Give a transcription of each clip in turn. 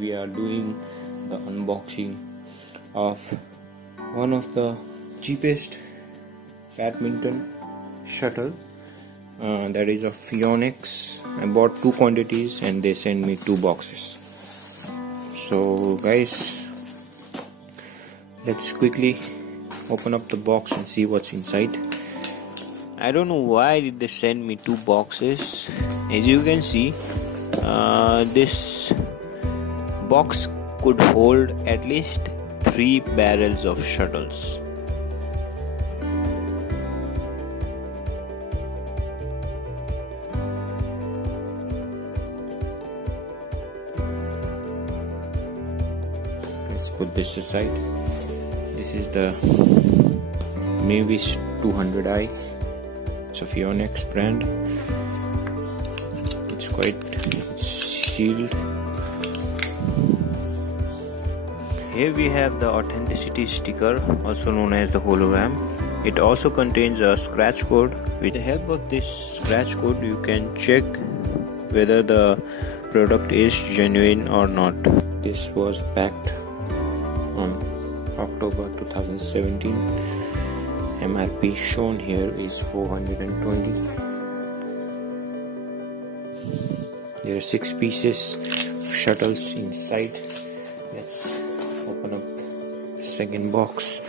we are doing the unboxing of one of the cheapest badminton shuttle, that is of Yonex. I bought 2 quantities and they sent me 2 boxes. So guys, let's quickly open up the box and see what's inside. I don't know why did they send me 2 boxes. As you can see, this box could hold at least 3 barrels of shuttles. Let's put this aside. This is the Mavis 200I. It's of Yonex brand. It's sealed. Here we have the authenticity sticker, also known as the hologram. It also contains a scratch code. With the help of this scratch code, you can check whether the product is genuine or not. This was packed on October 2017. MRP shown here is 420. There are 6 pieces of shuttles inside. Let's open up the second box.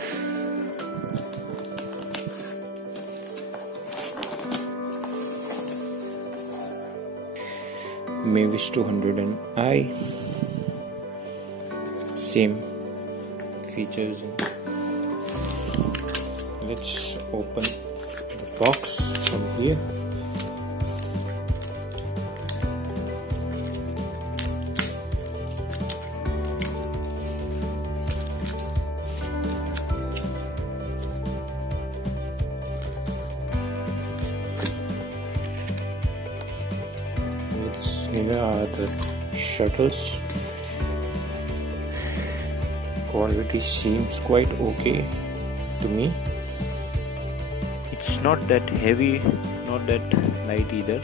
Mavis 200I, same features. Let's open the box from here. Here are the shuttles. Quality seems quite okay to me. It's not that heavy, not that light either.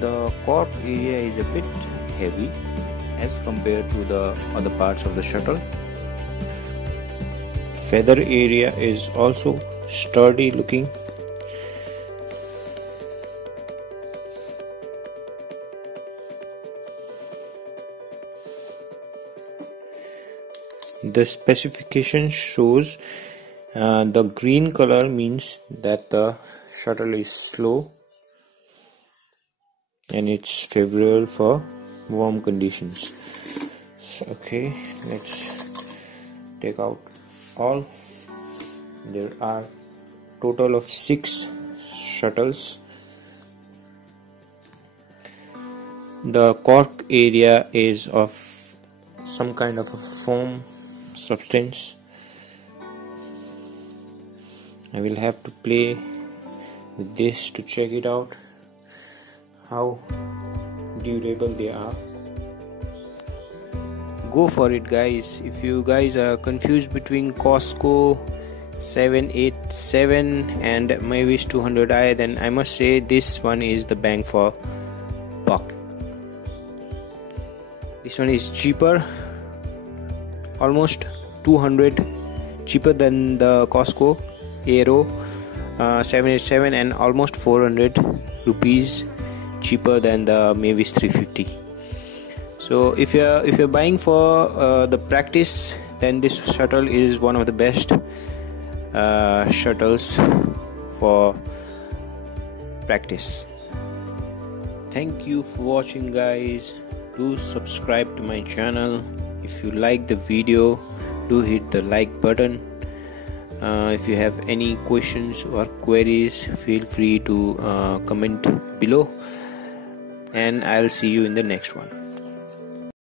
The cork area is a bit heavy as compared to the other parts of the shuttle. Feather area is also sturdy looking. The specification shows the green color means that the shuttle is slow and it's favorable for warm conditions. So, okay, let's take out all. There are total of 6 shuttles. The cork area is of some kind of a foam substance. I will have to play with this to check it out, how durable they are. Go for it guys. If you guys are confused between COSCO 787 and Mavis 200i, then I must say this one is the bang for buck. This one is cheaper, almost 200 cheaper than the COSCO AERO 787 and almost 400 rupees cheaper than the Mavis 350. So if you're buying for the practice, then this shuttle is one of the best shuttles for practice. Thank you for watching guys. Do subscribe to my channel. If you like the video, do hit the like button. If you have any questions or queries, feel free to comment below, and I'll see you in the next one.